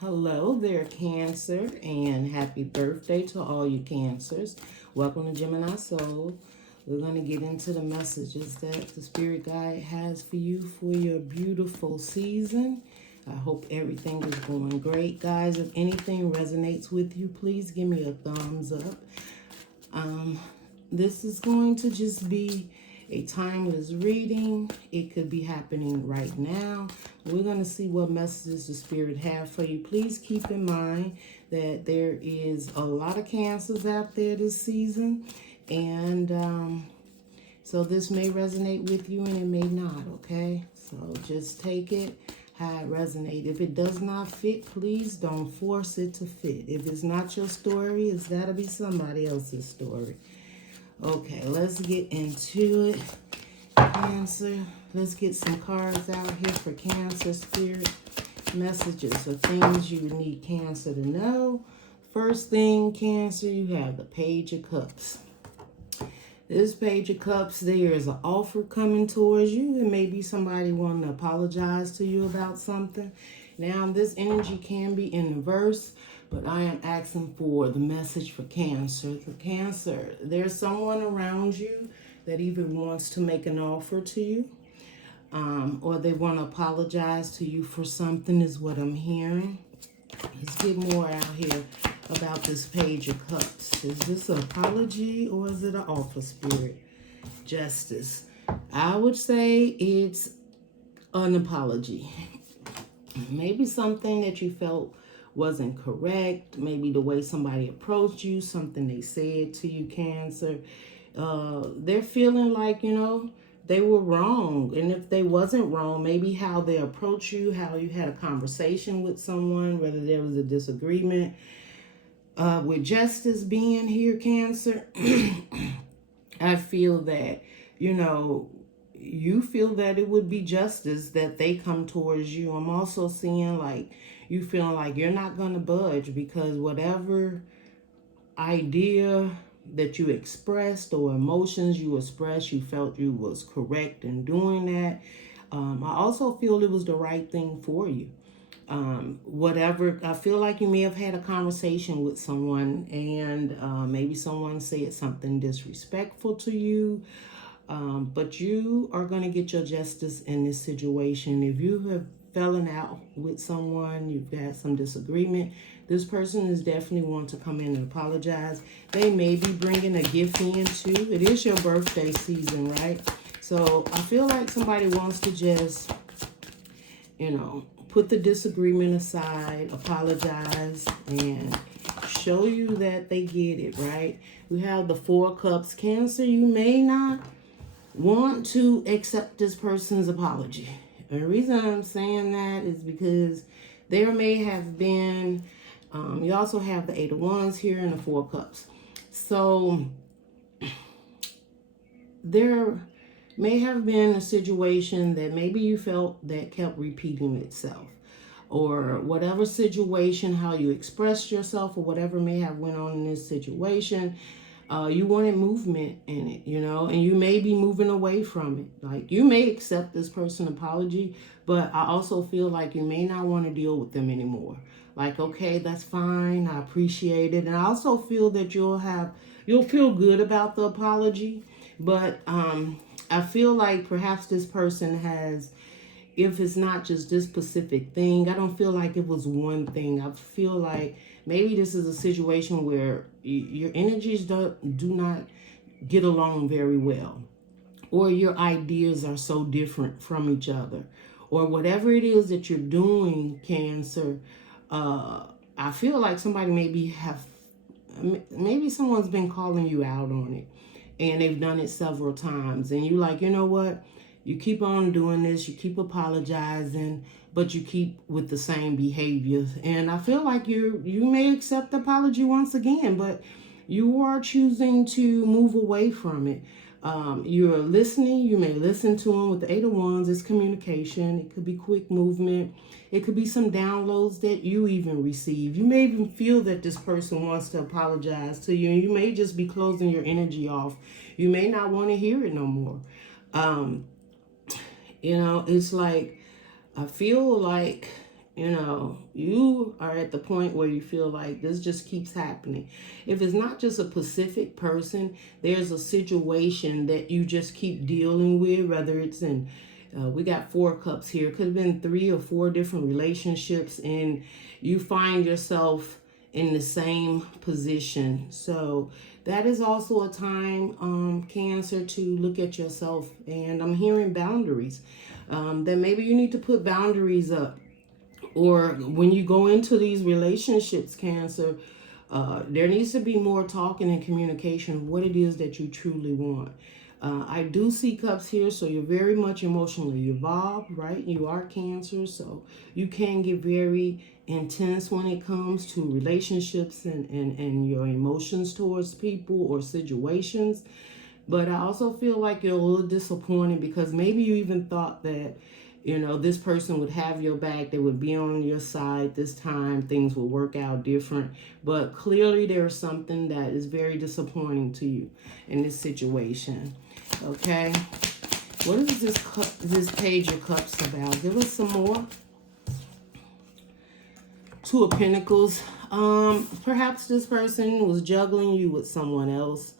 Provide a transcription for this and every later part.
Hello there, Cancer, and happy birthday to all you Cancers. Welcome to Gemini Soul. We're going to get into the messages that the Spirit Guide has for you for your beautiful season. I hope everything is going great, guys. If anything resonates with you, please give me a thumbs up. This is going to just be a timeless reading. It could be happening right now. We're going to see what messages the Spirit have for you. Please keep in mind that there is a lot of Cancers out there this season. And so this may resonate with you and it may not, okay? So just take it how it resonates. If it does not fit, please don't force it to fit. If it's not your story, it's got to be somebody else's story. Okay, let's get into it, Cancer. Let's get some cards out here for Cancer Spirit. Messages or things you need Cancer to know. First thing, Cancer, you have the Page of Cups. This Page of Cups, there is an offer coming towards you. And maybe somebody wanting to apologize to you about something. Now, this energy can be in reverse, but I am asking for the message for Cancer. For Cancer, there's someone around you that either wants to make an offer to you, or they want to apologize to you for something is what I'm hearing. Let's get more out here about this Page of Cups. Is this an apology or is it an offer, Spirit? Justice. I would say it's an apology. Maybe something that you felt wasn't correct. Maybe the way somebody approached you, something they said to you, Cancer. They're feeling like, they were wrong. And if they wasn't wrong, maybe how they approached you, how you had a conversation with someone, whether there was a disagreement. With justice being here, Cancer, I feel that, you feel that it would be justice that they come towards you. I'm also seeing like you feeling like you're not going to budge because whatever idea that you expressed or emotions you expressed, you felt you was correct in doing that. I also feel it was the right thing for you. Whatever, I feel like you may have had a conversation with someone and maybe someone said something disrespectful to you. But you are going to get your justice in this situation. If you have fallen out with someone, you've had some disagreement, this person is definitely wanting to come in and apologize. They may be bringing a gift in too. It is your birthday season, right? So I feel like somebody wants to just, put the disagreement aside, apologize, and show you that they get it, right? We have the Four of Cups. Cancer, you may not want to accept this person's apology. And the reason I'm saying that is because there may have been, you also have the Eight of Wands here and the Four of Cups. So there may have been a situation that maybe you felt that kept repeating itself. Or whatever situation, how you expressed yourself or whatever may have went on in this situation, you wanted movement in it, and you may be moving away from it. Like you may accept this person's apology, but I also feel like you may not want to deal with them anymore. Like, okay, that's fine. I appreciate it. And I also feel that you'll feel good about the apology. But I feel like perhaps this person has, if it's not just this specific thing, I don't feel like it was one thing. I feel like maybe this is a situation where your energies do not get along very well, or your ideas are so different from each other, or whatever it is that you're doing, Cancer. I feel like somebody maybe someone's been calling you out on it, and they've done it several times, and you're like, you know what? You keep on doing this, you keep apologizing, but you keep with the same behaviors. And I feel like you may accept the apology once again, but you are choosing to move away from it. You're listening. You may listen to them with the Eight of Wands. It's communication. It could be quick movement. It could be some downloads that you even receive. You may even feel that this person wants to apologize to you, and you may just be closing your energy off. You may not want to hear it no more. It's like, I feel like You know, you are at the point where you feel like this just keeps happening. If it's not just a specific person, there's a situation that you just keep dealing with, whether it's in, we got 4 cups here. It could have been 3 or 4 different relationships, and you find yourself in the same position. So that is also a time, Cancer, to look at yourself. And I'm hearing boundaries. That maybe you need to put boundaries up. Or when you go into these relationships, Cancer, there needs to be more talking and communication of what it is that you truly want. I do see cups here, so you're very much emotionally involved, right? You are Cancer, so you can get very intense when it comes to relationships and your emotions towards people or situations. But I also feel like you're a little disappointed because maybe you even thought that, you know, this person would have your back. They would be on your side this time. Things will work out different. But clearly there's something that is very disappointing to you in this situation. Okay? What is this Page of Cups about? Give us some more. 2 of Pentacles. Perhaps this person was juggling you with someone else.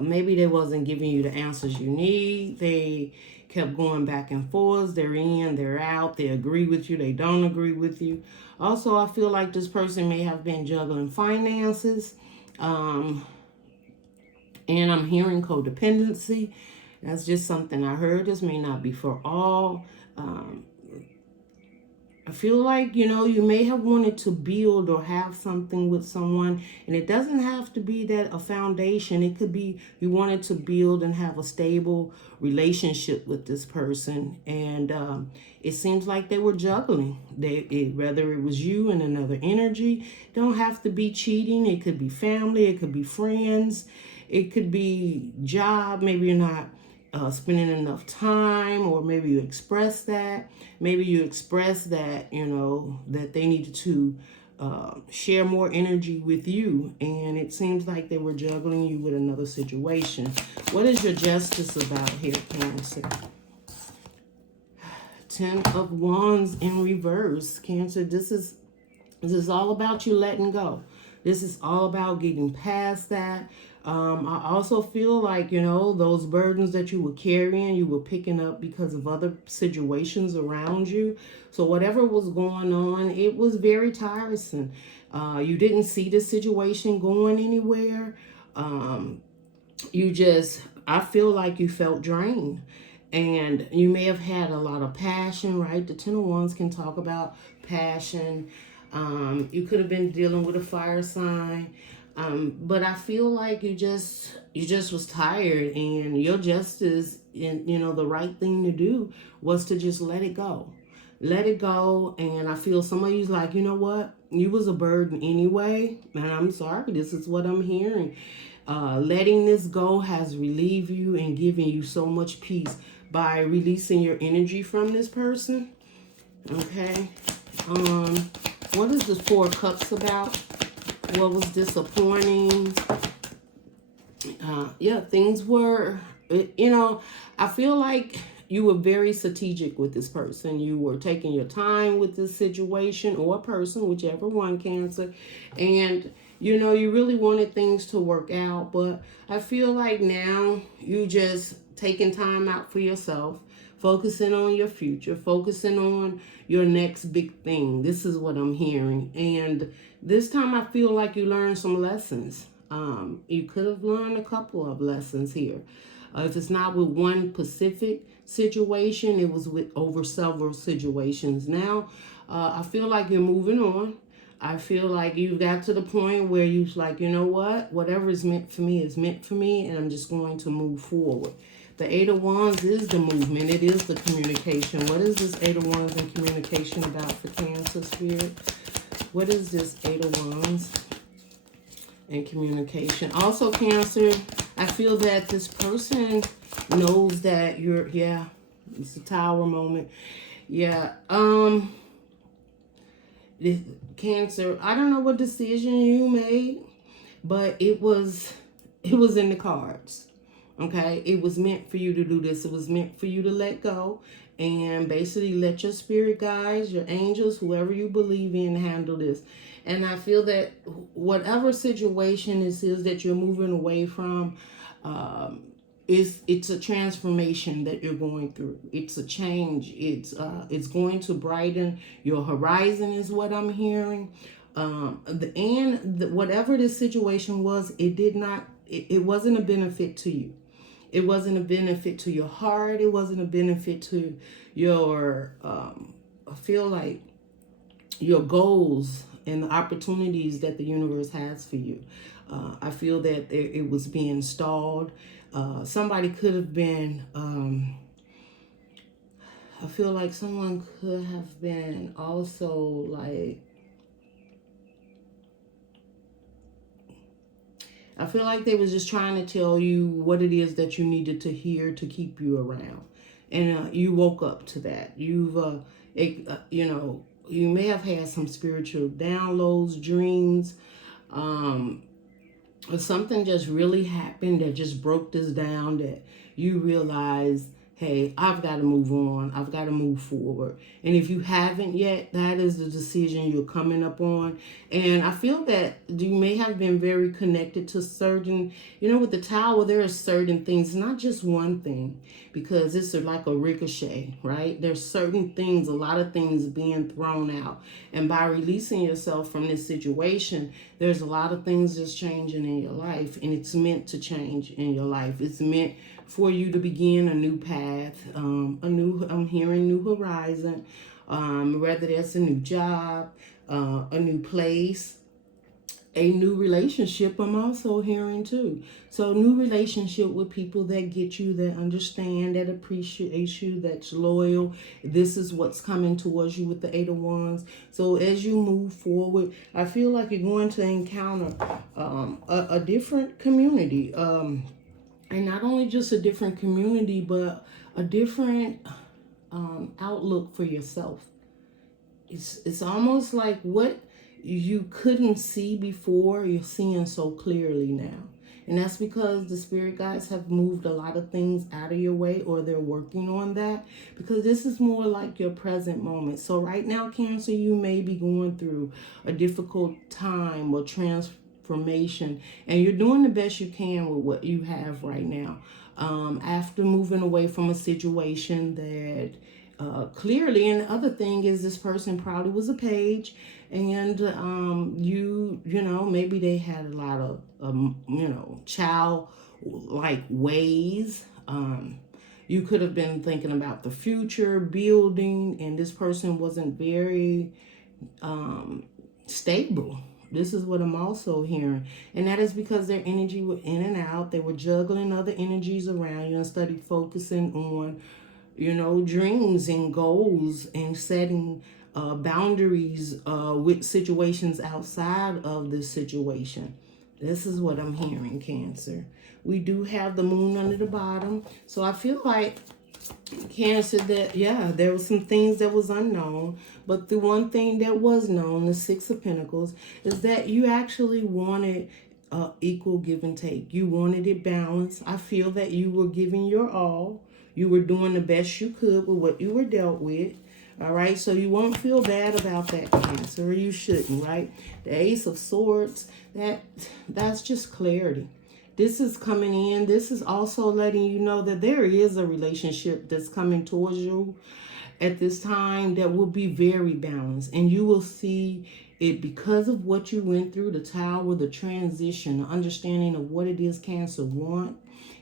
Maybe they wasn't giving you the answers you need. They kept going back and forth. They're in, they're out. They agree with you, they don't agree with you. Also, I feel like this person may have been juggling finances. And I'm hearing codependency. That's just something I heard. This may not be for all. I feel like, you know, you may have wanted to build or have something with someone, and it doesn't have to be that a foundation. It could be you wanted to build and have a stable relationship with this person, and it seems like they were juggling. Whether it was you and another energy, don't have to be cheating. It could be family, it could be friends, it could be job. Maybe you're not spending enough time, or maybe you express that. Maybe you express that, you know, that they needed to share more energy with you, and it seems like they were juggling you with another situation. What is your justice about here, Cancer? 10 of Wands in reverse, Cancer. This is all about you letting go. This is all about getting past that. I also feel like, you know, those burdens that you were carrying, you were picking up because of other situations around you. So whatever was going on, it was very tiresome. You didn't see the situation going anywhere. I feel like you felt drained. And you may have had a lot of passion, right? The 10 of Wands can talk about passion. You could have been dealing with a fire sign. But I feel like you just was tired, and your justice, and you know, the right thing to do was to just let it go. Let it go. And I feel some of you's like, you know what? You was a burden anyway. And I'm sorry, this is what I'm hearing. Letting this go has relieved you and given you so much peace by releasing your energy from this person. Okay. What is the 4 of Cups about? What was disappointing? Yeah, things were, you know, I feel like you were very strategic with this person. You were taking your time with this situation or person, whichever one, Cancer. And, you know, you really wanted things to work out. But I feel like now you just taking time out for yourself, focusing on your future, focusing on your next big thing. This is what I'm hearing. And this time I feel like you learned some lessons. You could have learned a couple of lessons here. If it's not with one specific situation, it was with over several situations. Now, I feel like you're moving on. I feel like you've got to the point where you're like, you know what? Whatever is meant for me is meant for me, and I'm just going to move forward. The 8 of Wands is the movement. It is the communication. What is this 8 of Wands and communication about for Cancer, Spirit? What is this 8 of Wands and communication? Also, Cancer, I feel that this person knows that you're, yeah, it's a Tower moment. Yeah, Cancer, I don't know what decision you made, but it was in the cards. Okay, it was meant for you to do this. It was meant for you to let go and basically let your spirit guides, your angels, whoever you believe in, handle this. And I feel that whatever situation this is that you're moving away from, it's a transformation that you're going through. It's a change. It's going to brighten your horizon, is what I'm hearing. Whatever this situation was, it wasn't a benefit to you. It wasn't a benefit to your heart. It wasn't a benefit to your, I feel like, your goals and the opportunities that the universe has for you. I feel that it was being stalled. Somebody could have been, I feel like someone could have been also like, I feel like they was just trying to tell you what it is that you needed to hear to keep you around. And you woke up to that. You know, you may have had some spiritual downloads, dreams, or something just really happened that just broke this down, that you realize, hey, I've got to move on. I've got to move forward. And if you haven't yet, that is the decision you're coming up on. And I feel that you may have been very connected to certain, you know, with the tower, there are certain things, not just one thing, because it's like a ricochet, right? There's certain things, a lot of things being thrown out. And by releasing yourself from this situation, there's a lot of things that's changing in your life. And it's meant to change in your life. It's meant for you to begin a new path, I'm hearing new horizon, whether that's a new job, a new place, a new relationship, I'm also hearing too. So new relationship with people that get you, that understand, that appreciate you, that's loyal. This is what's coming towards you with the Eight of Wands. So as you move forward, I feel like you're going to encounter a different community. And not only just a different community, but a different outlook for yourself. It's almost like what you couldn't see before, you're seeing so clearly now. And that's because the spirit guides have moved a lot of things out of your way, or they're working on that, because this is more like your present moment. So right now, Cancer, you may be going through a difficult time or transformation, and you're doing the best you can with what you have right now. After moving away from a situation that clearly, and the other thing is, this person probably was a page, and you know, maybe they had a lot of you know, child like ways. You could have been thinking about the future, building, and this person wasn't very stable. This is what I'm also hearing. And that is because their energy was in and out. They were juggling other energies around you instead of focusing on, you know, dreams and goals, and setting boundaries with situations outside of this situation. This is what I'm hearing, Cancer. We do have the moon under the bottom. So I feel like, Cancer, that, yeah, there were some things that was unknown, but the one thing that was known, the Six of Pentacles, is that you actually wanted equal give and take. You wanted it balanced. I feel that you were giving your all. You were doing the best you could with what you were dealt with. All right, so you won't feel bad about that, Cancer, or you shouldn't, right? The Ace of Swords, that's just clarity. This is coming in. This is also letting you know that there is a relationship that's coming towards you at this time that will be very balanced. And you will see it because of what you went through, the Tower, the transition, the understanding of what it is Cancer want.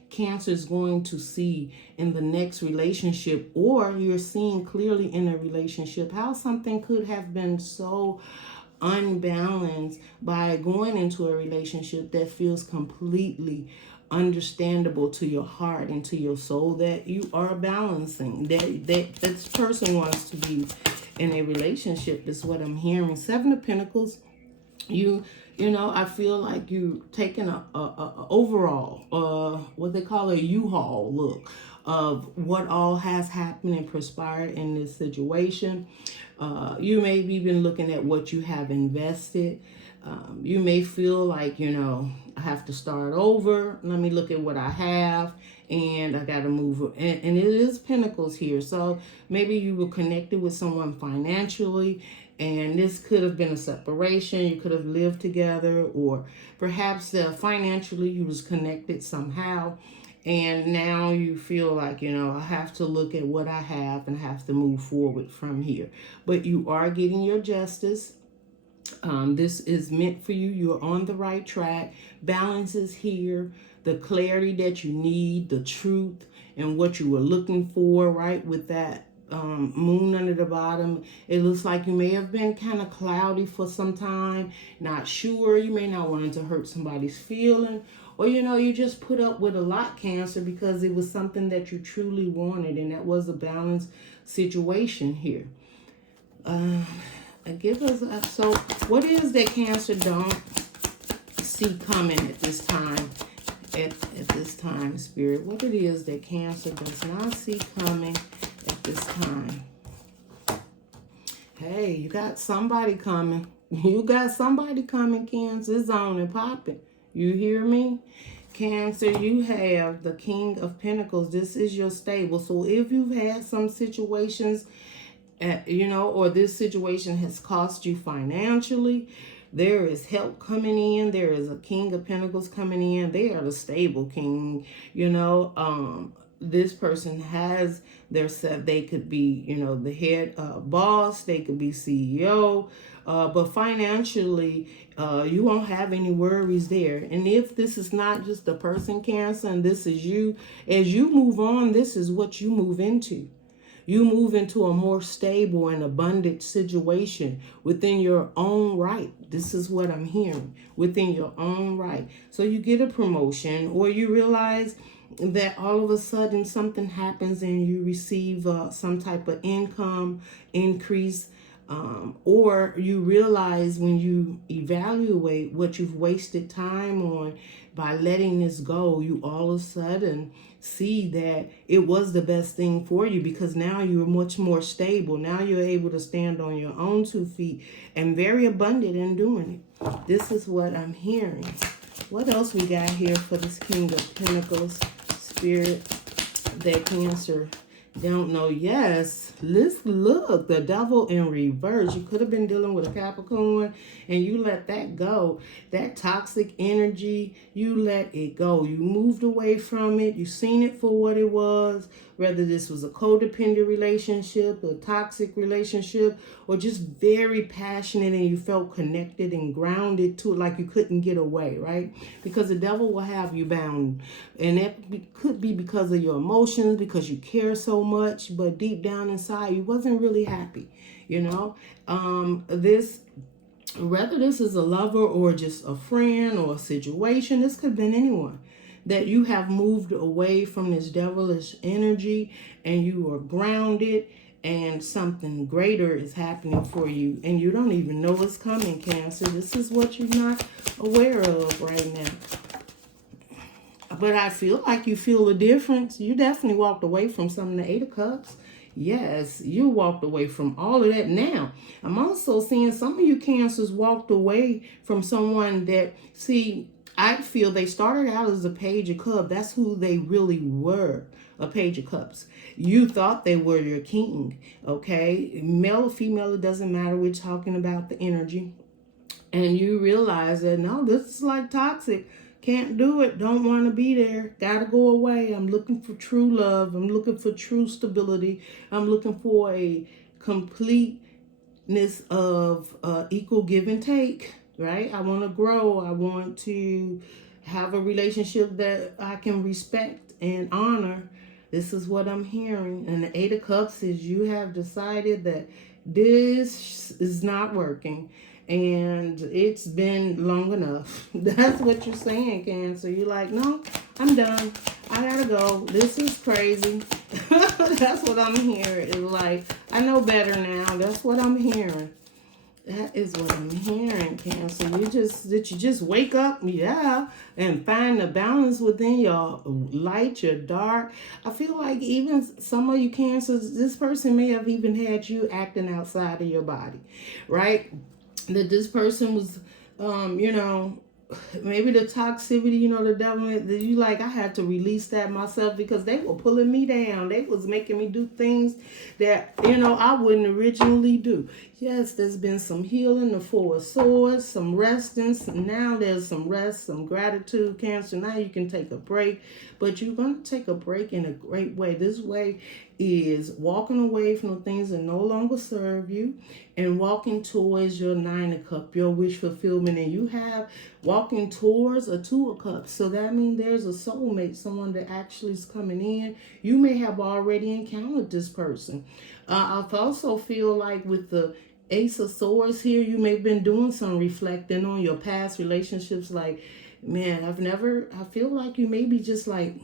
Cancer is going to see in the next relationship, or you're seeing clearly in a relationship, how something could have been so unbalanced by going into a relationship that feels completely understandable to your heart and to your soul, that you are balancing, that this person wants to be in a relationship, is what I'm hearing. Seven of Pentacles, you know, I feel like you taking a overall, what they call a U-Haul look of what all has happened and transpired in this situation. You may be even looking at what you have invested. You may feel like, you know, I have to start over. Let me look at what I have, and I got to move. And it is Pentacles here. So maybe you were connected with someone financially, and this could have been a separation. You could have lived together, or perhaps financially you was connected somehow. And now you feel like, you know, I have to look at what I have and have to move forward from here. But you are getting your justice. This is meant for you. You're on the right track. Balance is here. The clarity that you need, the truth, and what you were looking for, right? With that moon under the bottom, it looks like you may have been kind of cloudy for some time, not sure. You may not want to hurt somebody's feeling, or, you know, you just put up with a lot, Cancer, because it was something that you truly wanted, and that was a balanced situation here. Give us so what is that Cancer don't see coming at this time? At this time, Spirit, what it is that Cancer does not see coming at this time? Hey, you got somebody coming. You got somebody coming, Cancer. It's on and popping. You hear me? Cancer, you have the King of Pentacles. This is your stable. So if you've had some situations, you know, or this situation has cost you financially, there is help coming in. There is a King of Pentacles coming in. They are the stable king, you know. This person has their set. They could be, you know, the head boss. They could be CEO. But financially, you won't have any worries there. And if this is not just the person, Cancer, and this is you, as you move on, this is what you move into. You move into a more stable and abundant situation within your own right. This is what I'm hearing. Within your own right. So you get a promotion, or you realize that all of a sudden something happens and you receive some type of income increase. Or you realize when you evaluate what you've wasted time on by letting this go, you all of a sudden see that it was the best thing for you, because now you're much more stable. Now you're able to stand on your own 2 feet and very abundant in doing it. This is what I'm hearing. What else we got here for this King of Pentacles, Spirit, that Cancer don't know? Yes, let's look, the Devil in reverse. You could have been dealing with a Capricorn and you let that go. That toxic energy, you let it go. You moved away from it. You seen it for what it was, whether this was a codependent relationship, a toxic relationship, or just very passionate, and you felt connected and grounded to it, like you couldn't get away, right? Because the devil will have you bound, and that could be because of your emotions, because you care so much, but deep down inside you wasn't really happy, you know. Whether this is a lover or just a friend or a situation, this could have been anyone, that you have moved away from this devilish energy and you are grounded, and something greater is happening for you and you don't even know it's coming, Cancer. This is what you're not aware of right now. But I feel like you feel a difference. You definitely walked away from some of the 8 of Cups. Yes, you walked away from all of that. Now, I'm also seeing some of you Cancers walked away from someone that, see, I feel they started out as a Page of Cups. That's who they really were, a Page of Cups. You thought they were your king, okay? Male or female, it doesn't matter. We're talking about the energy. And you realize that, no, this is like toxic. Can't do it. Don't want to be there. Gotta go away. I'm looking for true love. I'm looking for true stability. I'm looking for a completeness of equal give and take, right? I want to grow. I want to have a relationship that I can respect and honor. This is what I'm hearing. And the 8 of Cups is you have decided that this is not working. And it's been long enough. That's what you're saying, Cancer. You're like, no, I'm done. I gotta go. This is crazy. That's what I'm hearing. It's like, I know better now. That's what I'm hearing. That is what I'm hearing, Cancer. You just wake up, yeah, and find the balance within your light, your dark. I feel like even some of you Cancers, this person may have even had you acting outside of your body, right? That this person was You know, maybe the toxicity, you know, the devil, you like, I had to release that myself because they were pulling me down. They was making me do things that, you know, I wouldn't originally do. Yes, there's been some healing, the Four of Swords, some resting. Now there's some rest, some gratitude, Cancer. Now you can take a break, but you're going to take a break in a great way. This way is walking away from the things that no longer serve you and walking towards your Nine of Cups, your wish fulfillment. And you have walking towards a Two of Cups. So that means there's a soulmate, someone that actually is coming in. You may have already encountered this person. I also feel like with the Ace of Swords here, you may have been doing some reflecting on your past relationships. Like, man, I feel like you may be just like,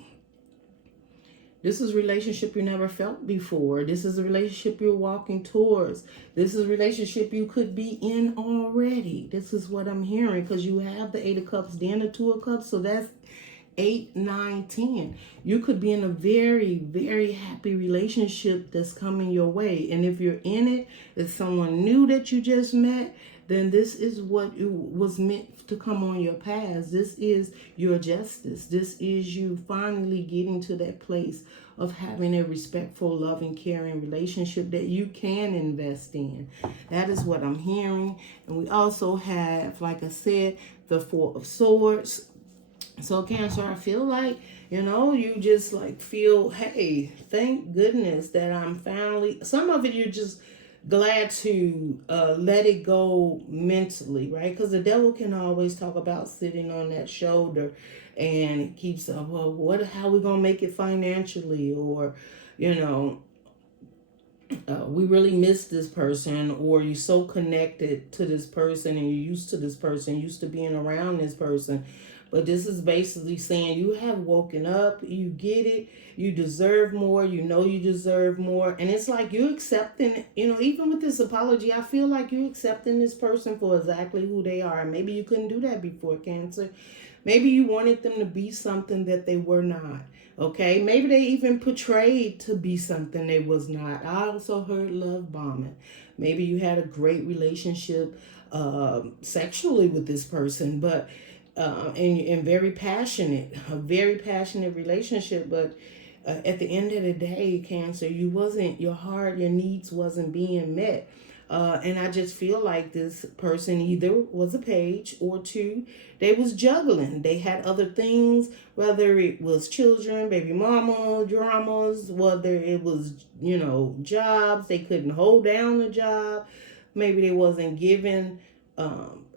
this is a relationship you never felt before. This is a relationship you're walking towards. This is a relationship you could be in already. This is what I'm hearing, because you have the Eight of Cups, then the Two of Cups. So that's 8, 9, 10. You could be in a very, very happy relationship that's coming your way. And if you're in it, it's someone new that you just met, then this is what was meant to come on your path. This is your justice. This is you finally getting to that place of having a respectful, loving, caring relationship that you can invest in. That is what I'm hearing. And we also have, like I said, the Four of Swords. So Cancer, I feel like, you know, you just like feel, hey, thank goodness that I'm finally, some of it you're just glad to let it go mentally, right? Because the devil can always talk about sitting on that shoulder and it keeps, well, how we gonna make it financially? Or, you know, we really miss this person, or you're so connected to this person and you're used to this person, used to being around this person. But this is basically saying you have woken up, you get it, you deserve more, you know you deserve more. And it's like you're accepting, you know, even with this apology, I feel like you're accepting this person for exactly who they are. Maybe you couldn't do that before, Cancer. Maybe you wanted them to be something that they were not. Okay, maybe they even portrayed to be something they was not. I also heard love bombing. Maybe you had a great relationship sexually with this person, but and very passionate, a very passionate relationship. But at the end of the day, Cancer, your heart, your needs wasn't being met. And I just feel like this person either was a page, or two, they was juggling. They had other things, whether it was children, baby mama, dramas, whether it was, you know, jobs. They couldn't hold down the job. Maybe they wasn't given,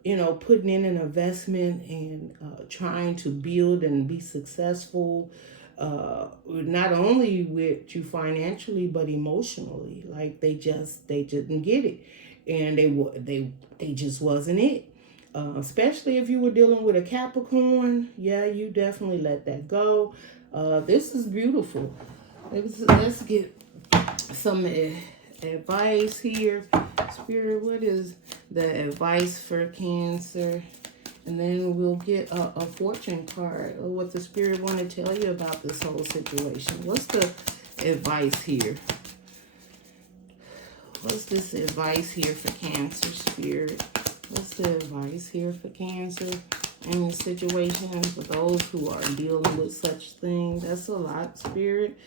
you know, putting in an investment and trying to build and be successful. Not only with you financially, but emotionally. Like they didn't get it, and they just wasn't it. Especially if you were dealing with a Capricorn, yeah, you definitely let that go. This is beautiful. Let's get some advice here. Spirit, what is the advice for Cancer? And then we'll get a fortune card, or what the Spirit want to tell you about this whole situation. What's the advice here? What's this advice here for Cancer, Spirit? What's the advice here for Cancer in the situation for those who are dealing with such things? That's a lot, Spirit.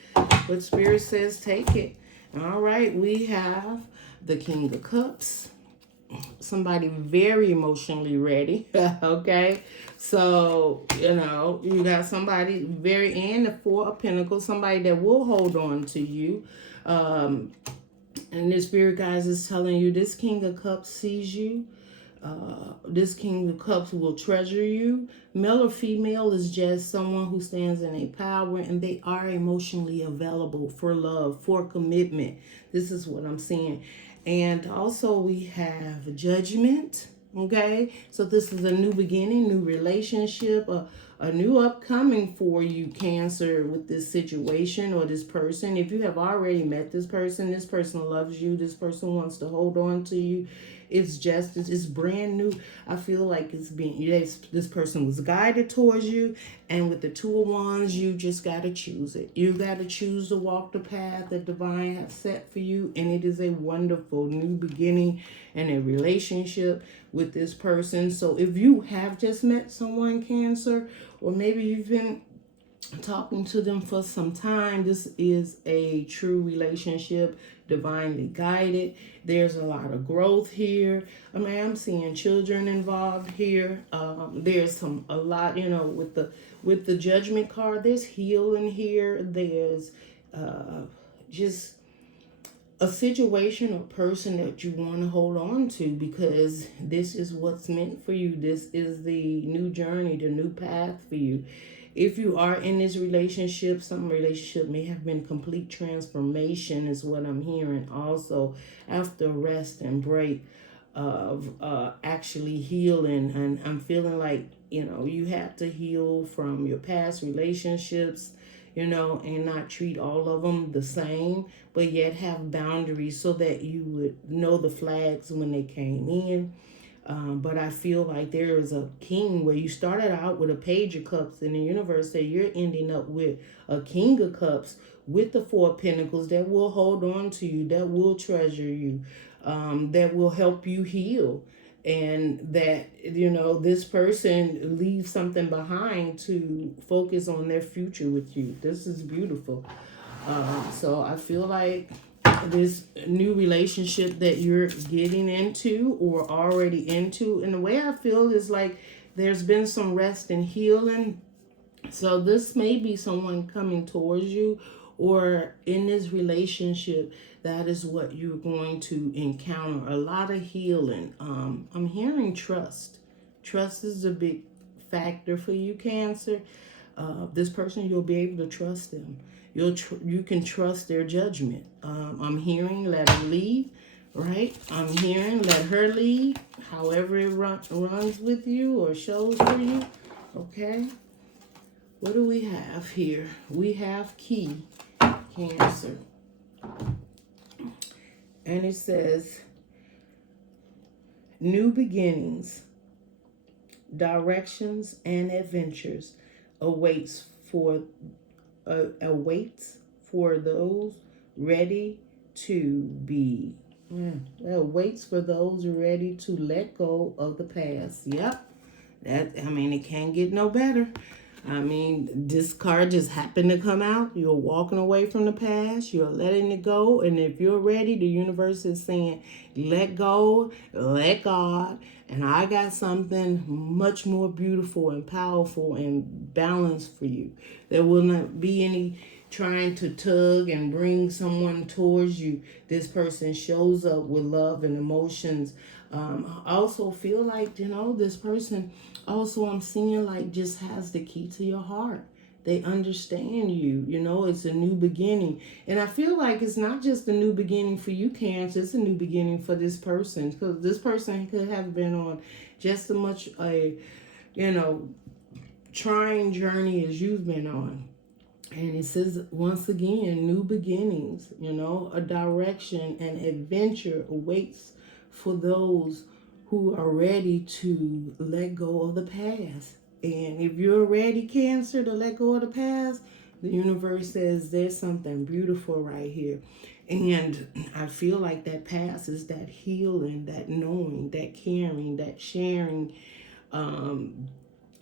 But Spirit says take it. All right, we have the King of Cups. Somebody very emotionally ready. Okay, so you know you got somebody very, and the Four of Pentacles, somebody that will hold on to you. And this Spirit, guys, is telling you this King of Cups sees you. This King of Cups will treasure you. Male or female is just someone who stands in a power, and they are emotionally available for love, for commitment. This is what I'm seeing. And also we have Judgment. Okay, so this is a new beginning, new relationship, a new upcoming for you, Cancer, with this situation or this person. If you have already met this person loves you, this person wants to hold on to you. It's justice. It's brand new. I feel like it's being, this person was guided towards you. And with the Two of Wands, you just got to choose it. You got to choose to walk the path that divine has set for you. And it is a wonderful new beginning and a relationship with this person. So if you have just met someone, Cancer, or maybe you've been talking to them for some time, this is a true relationship, divinely guided. There's a lot of growth here. I mean, I'm seeing children involved here. There's a lot, you know, with the Judgment card, there's healing here. There's just a situation or person that you want to hold on to, because this is what's meant for you. This is the new journey, the new path for you. If you are in this relationship, some relationship may have been complete transformation is what I'm hearing. Also, after rest and break of actually healing. And I'm feeling like, you know, you have to heal from your past relationships, you know, and not treat all of them the same, but yet have boundaries so that you would know the flags when they came in. But I feel like there is a king where you started out with a page of cups, and the universe said you're ending up with a king of cups with the Four of Pentacles that will hold on to you, that will treasure you, that will help you heal. And that, you know, this person leaves something behind to focus on their future with you. This is beautiful. So I feel like this new relationship that you're getting into or already into, and the way I feel is like there's been some rest and healing. So this may be someone coming towards you, or in this relationship, that is what you're going to encounter. A lot of healing. I'm hearing trust. Trust is a big factor for you, Cancer. This person, you'll be able to trust them. You can trust their judgment. I'm hearing let her lead, right? I'm hearing let her lead, however it runs with you or shows for you, okay? What do we have here? We have key, Cancer. And it says, new beginnings, directions, and adventures awaits for those ready to be. Awaits for those ready to let go of the past. Yep. It can't get no better. I mean, this card just happened to come out. You're walking away from the past. You're letting it go. And if you're ready, the universe is saying, let go, let God. And I got something much more beautiful and powerful and balanced for you. There will not be any trying to tug and bring someone towards you. This person shows up with love and emotions. I also feel like, you know, this person also, I'm seeing like just has the key to your heart. They understand you. You know, it's a new beginning. And I feel like it's not just a new beginning for you, Cancer. It's a new beginning for this person. Because this person could have been on just as much a, you know, trying journey as you've been on. And it says, once again, new beginnings, you know, a direction and adventure awaits for those who are ready to let go of the past. And if you're ready, Cancer, to let go of the past, the universe says there's something beautiful right here. And I feel like that past is that healing, that knowing, that caring, that sharing,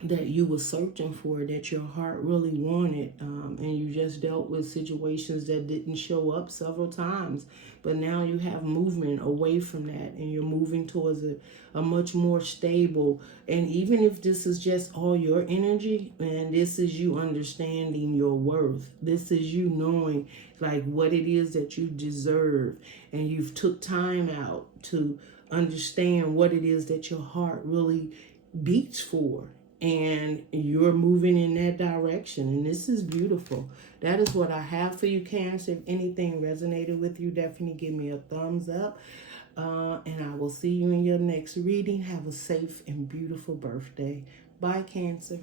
that you were searching for, that your heart really wanted, and you just dealt with situations that didn't show up several times, but now you have movement away from that, and you're moving towards a much more stable. And even if this is just all your energy, and this is you understanding your worth, this is you knowing like what it is that you deserve, and you've took time out to understand what it is that your heart really beats for, and you're moving in that direction. And this is beautiful. That is what I have for you, Cancer. If anything resonated with you, definitely give me a thumbs up. And I will see you in your next reading. Have a safe and beautiful birthday. Bye, Cancer.